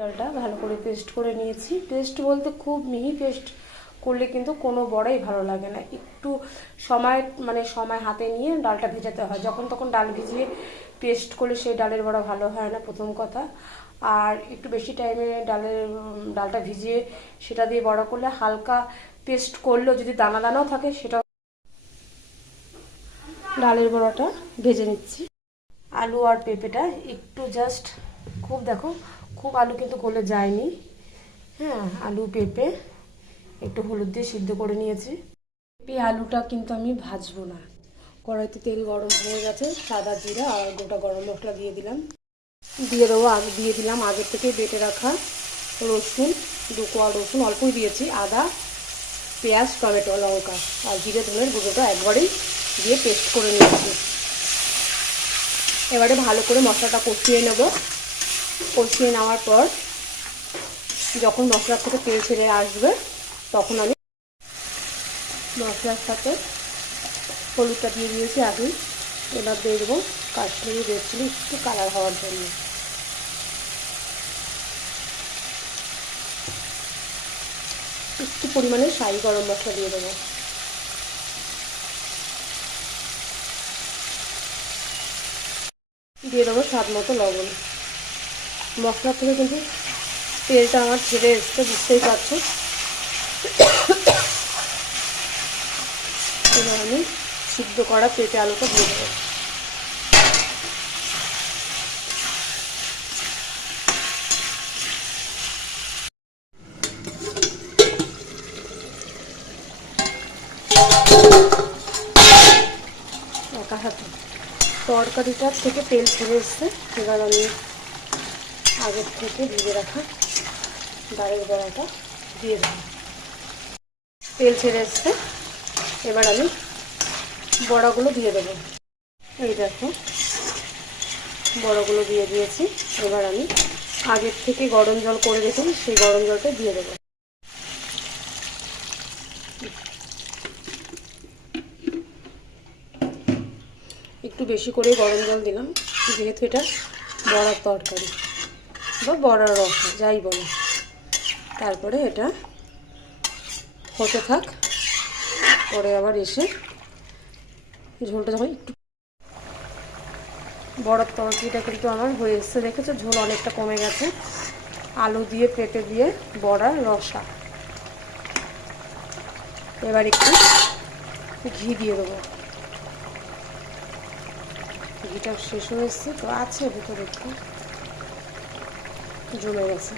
ডালটা ভালো করে পেস্ট করে নিয়েছি। পেস্ট বলতে খুব মিহি পেস্ট করলে কিন্তু কোনো বড়াই ভালো লাগে না। একটু সময় হাতে নিয়ে ডালটা ভেজাতে হয়। যখন তখন ডাল ভিজিয়ে পেস্ট করলে সেই ডালের বড়া ভালো হয় না, প্রথম কথা। আর একটু বেশি টাইমে ডালটা ভিজিয়ে সেটা দিয়ে বড়া করলে, হালকা পেস্ট করলেও যদি দানা দানাও থাকে সেটা। ডালের বড়াটা ভেজে নিচ্ছি। আলু আর পেঁপেটা একটু জাস্ট খুব আলু কিন্তু গলে যায়নি। হ্যাঁ, আলু পেঁপে একটু হলুদ দিয়ে সিদ্ধ করে নিয়েছি। আলুটা কিন্তু আমি ভাজবো না। কড়াইতে তেল গরম হয়ে গেছে, সাদা জিরা আর গোটা গরম মশলা দিয়ে দিলাম। দিয়ে দিলাম আগে থেকে বেটে রাখা রসুন, 2 কোয়া রসুন অল্পই দিয়েছি, আদা, পেঁয়াজ, টমেটো, লঙ্কা আর জিরে ধনের গুঁড়োটা একবারেই দিয়ে পেস্ট করে নিয়েছি। এবারে ভালো করে মশলাটা কষিয়ে নেব। কষিয়ে নেওয়ার পর যখন মশলার থেকে তেল ছেড়ে আসবে তখন আমি মশলার সাথে হলুদটা দিয়ে দিয়েছি আগে। এবার দিয়ে দেবো কাশ্মীরি রেড চিলি, একটু কালার হওয়ার জন্য। একটু পরিমাণে শাহি গরম মশলা দিয়ে দেবো। দিয়ে দেবো স্বাদ মতো লবণ। মশলা থেকে কিন্তু তেলটা আমার ছেড়ে এসছে, বুঝতেই পারছো। এবার আমি সিদ্ধ করা পেঁপে আলুটা দিয়ে দেবো। একা হাতে তরকারিটার থেকে তেল ছেড়ে এসছে। এবার আমি আগের থেকে ভেজে রাখা ডালের বড়াটা দিয়ে দেবো। তেল ছেড়ে এসছে, এবার আমি বড়াগুলো দিয়ে দেবো। এই দেখো, বড়াগুলো দিয়ে দিয়েছি। এবার আমি আগের থেকে গরম জল করে রেখেছি, সেই গরম জলটা দিয়ে দেবো। একটু বেশি করে গরম জল দিলাম, যেহেতু এটা বড়ার তরকারি বা বড়ার রসা যাই বলো। তারপরে এটা হতে থাক, পরে আবার এসে ঝোলটা যখন একটু বড়ার তরকারিটা কিন্তু আমার হয়ে এসছে, দেখেছো ঝোল অনেকটা কমে গেছে। আলু দিয়ে পেঁপে দিয়ে বড়ার রসা। এবার একটু ঘি দিয়ে দেবো। ঘিটা শেষ হয়ে এসছে, তো আছে ভেতরে একটু জমে গেছে।